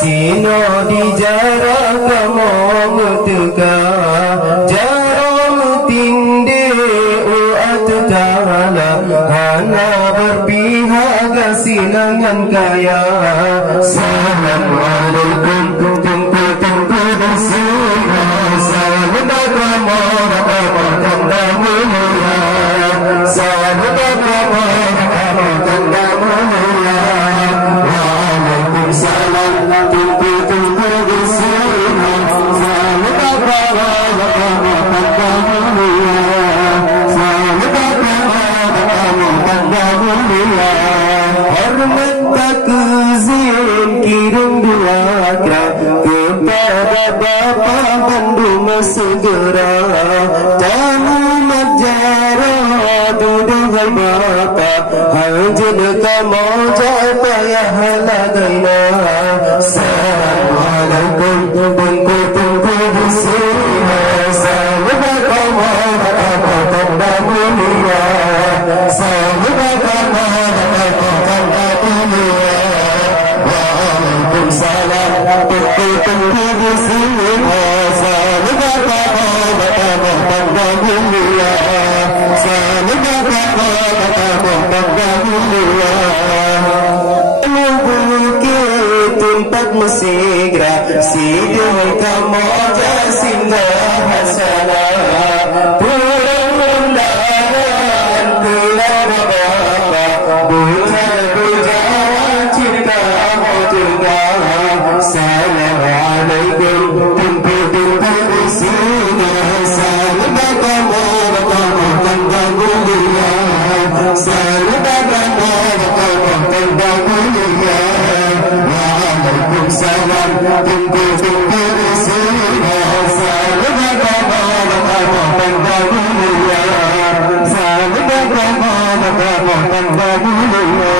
sino di jarak kamu teka jarum tinde uat ta'ala hana berpihak silangan kaya. Assalamualaikum tumpu bersama sahabat kamu kamu sahabat kamu Waalaikumsalam tumpu bersama sahabat kamu hormat takzim kirim doa kepada Bapa Bandung segera tamu majara duduk Bapa hajil kamu payah lagaina. Assalamualaikum tumpu bersama sahabat kamu mulia sahabat kamu Waalaikumsalam tumpu bersama sahabat kamu mulia sahabat kamu mulia tempat mesra sidang kamu jasinda hasana pulang undangan pulang bapa buja cinta juga. Assalamualaikum tumpu bersama sahabat kamu mulia sahabat kamu mulia Waalaikumsalam tumpu bersama sahabat kamu mulia sahabat kamu mulia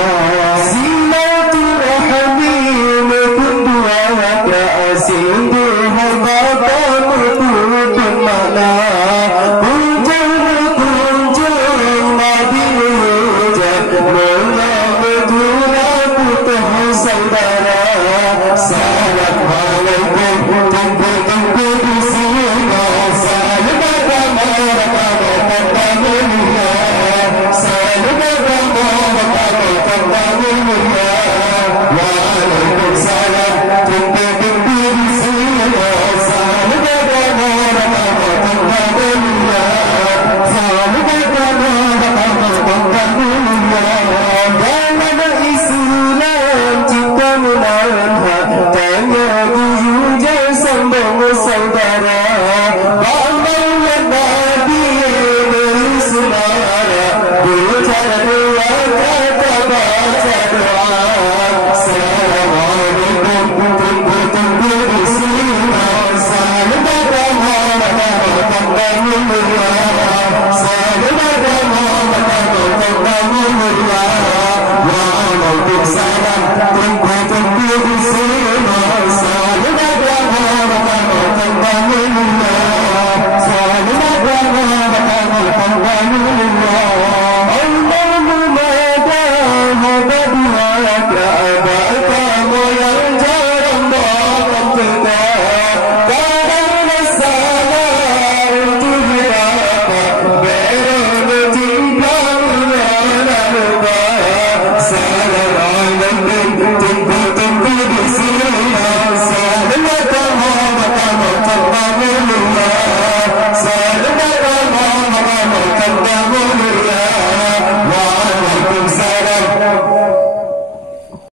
silaturahmi membuat sehingga harta berputut makna kunjung Nabi Hujah mengambil putus saudara. Assalamualaikum